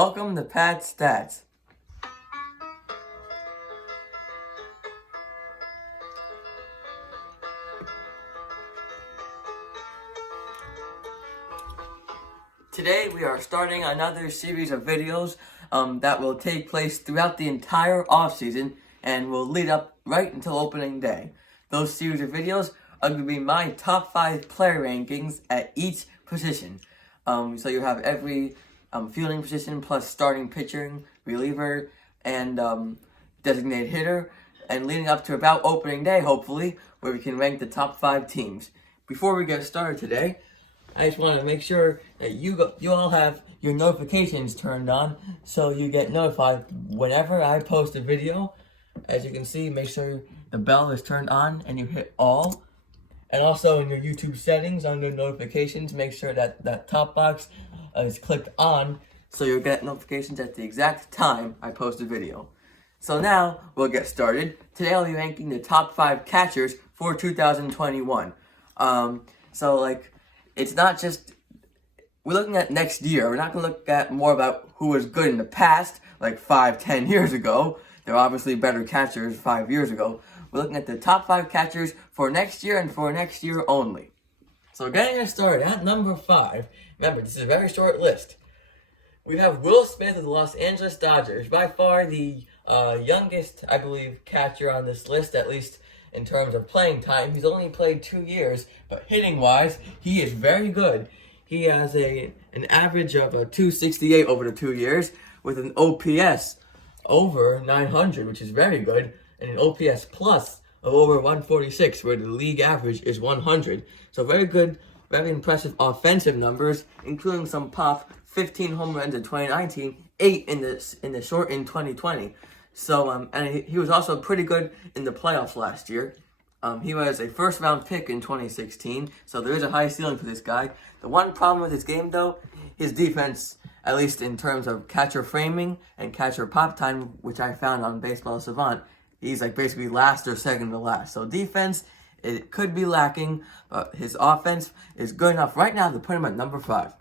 Welcome to Pat Stats. Today we are starting another series of videos that will take place throughout the entire offseason and will lead up right until opening day. Those series of videos are going to be my top 5 player rankings at each position. So you have every fielding position plus starting pitcher, reliever, and designated hitter, and leading up to about opening day, hopefully, where we can rank the top 5 teams. Before we get started today, I just want to make sure that you all have your notifications turned on so you get notified whenever I post a video. As you can see, make sure the bell is turned on and you hit all. And also in your YouTube settings under notifications, make sure that that top box is clicked on so you'll get notifications at the exact time I post a video. So now we'll get started. Today I'll be ranking the top 5 catchers for 2021. It's not just, we're looking at next year. We're not going to look at more about who was good in the past, like 5-10 years ago. There are obviously better catchers 5 years ago. We're looking at the top 5 catchers for next year and for next year only. So getting us started at number 5, remember this is a very short list. We have Will Smith of the Los Angeles Dodgers, by far the youngest, I believe, catcher on this list, at least in terms of playing time. He's only played 2 years, but hitting-wise, he is very good. He has an average of a 268 over the 2 years, with an OPS over 900, which is very good, and an OPS plus of over 146, where the league average is 100. So very good, very impressive offensive numbers, including some pop, 15 home runs in 2019, 8 in the short in 2020. So, and he was also pretty good in the playoffs last year. He was a first-round pick in 2016, so there is a high ceiling for this guy. The one problem with his game, though, his defense, at least in terms of catcher framing and catcher pop time, which I found on Baseball Savant, he's like basically last or second to last. So defense, it could be lacking, but his offense is good enough right now to put him at number 5.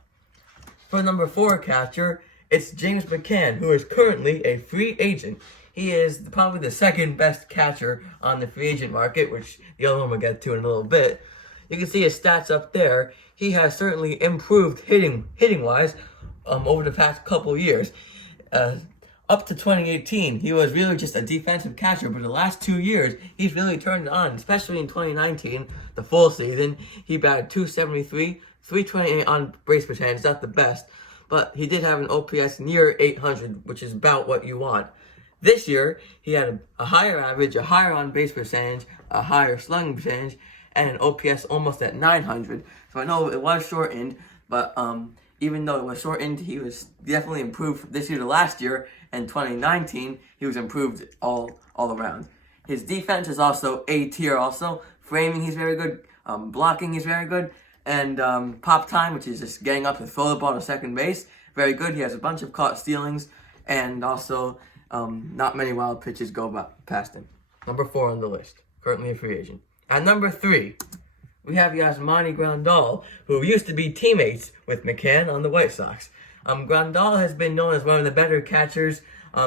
For number 4 catcher, it's James McCann, who is currently a free agent. He is probably the second best catcher on the free agent market, which the other one we'll get to in a little bit. You can see his stats up there. He has certainly improved hitting-wise over the past couple years. Up to 2018, he was really just a defensive catcher, but the last 2 years, he's really turned it on, especially in 2019, the full season. He batted .273, 328 on base percentage, not the best, but he did have an OPS near 800, which is about what you want. This year, he had a higher average, a higher on-base percentage, a higher slugging percentage, and an OPS almost at 900. So I know it was shortened, but even though it was shortened, he was definitely improved this year to last year, and 2019, he was improved all around. His defense is also A tier also. Framing, he's very good. Blocking, he's very good. And pop time, which is just getting up to throw the ball to second base, very good. He has a bunch of caught stealings, and also not many wild pitches go past him. Number 4 on the list, currently a free agent. At number 3, we have Yasmani Grandal, who used to be teammates with McCann on the White Sox. Grandal has been known as one of the better catchers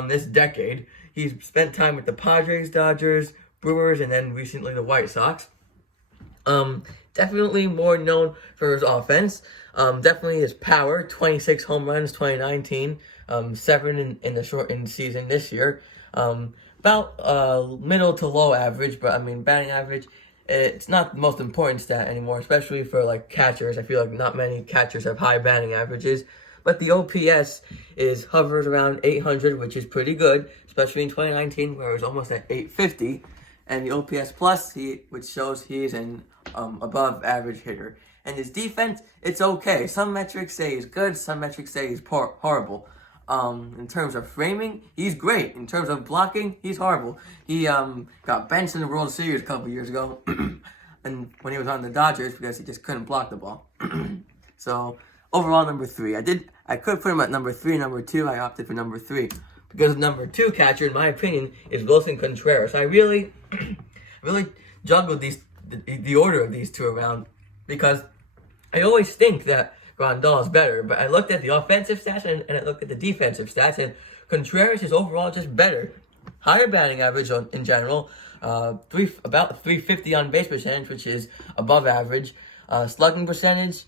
this decade. He's spent time with the Padres, Dodgers, Brewers, and then recently the White Sox. Definitely more known for his offense. Definitely his power, 26 home runs, 2019, 7 in the shortened season this year. About middle to low average, but I mean batting average, it's not the most important stat anymore, especially for like catchers. I feel like not many catchers have high batting averages, but the OPS hovers around 800, which is pretty good, especially in 2019 where it was almost at 850, and the OPS plus, which shows he is an above average hitter. And his defense, it's okay. Some metrics say he's good, some metrics say he's horrible. In terms of framing, he's great. In terms of blocking, he's horrible. He got benched in the World Series a couple years ago, and when he was on the Dodgers because he just couldn't block the ball. So overall, number 3. I could put him at number 3, number 2. I opted for number 3 because number 2 catcher, in my opinion, is Wilson Contreras. I really juggled the order of these two around because I always think that Grandal's better. But I looked at the offensive stats and I looked at the defensive stats, and Contreras is overall just better. Higher batting average in general, about 350 on base percentage, which is above average. Slugging percentage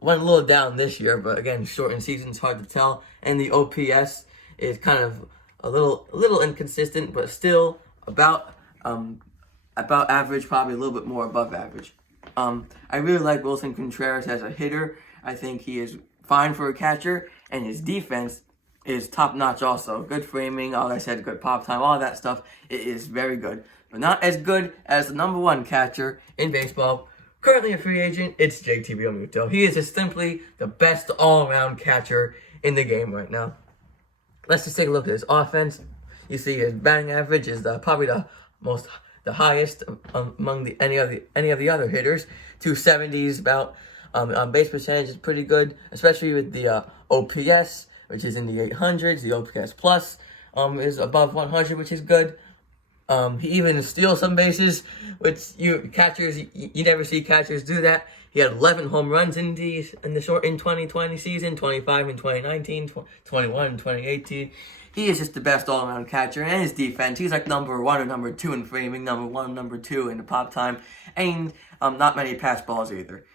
went a little down this year, but again, shortened season, it's hard to tell. And the OPS is kind of a little inconsistent, but still about average, probably a little bit more above average. I really like Wilson Contreras as a hitter. I think he is fine for a catcher, and his defense is top-notch also. Good framing, all I said, good pop time, all that stuff. It is very good, but not as good as the number one catcher in baseball. Currently a free agent, it's JT Realmuto. He is just simply the best all-around catcher in the game right now. Let's just take a look at his offense. You see his batting average is probably the highest among any of the other hitters. 270s about. On base percentage is pretty good, especially with the OPS, which is in the 800s. The OPS plus is above 100, which is good. He even steals some bases, which you never see catchers do that. He had 11 home runs in 2020 season, 25 in 2019, 21 in 2018. He is just the best all-around catcher, and his defense, he's like number 1 or number 2 in framing, number 1, number 2 in the pop time, and not many pass balls either.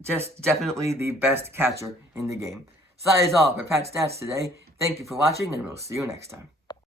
Just definitely the best catcher in the game. So that is all for Pat Stats today. Thank you for watching, and we'll see you next time.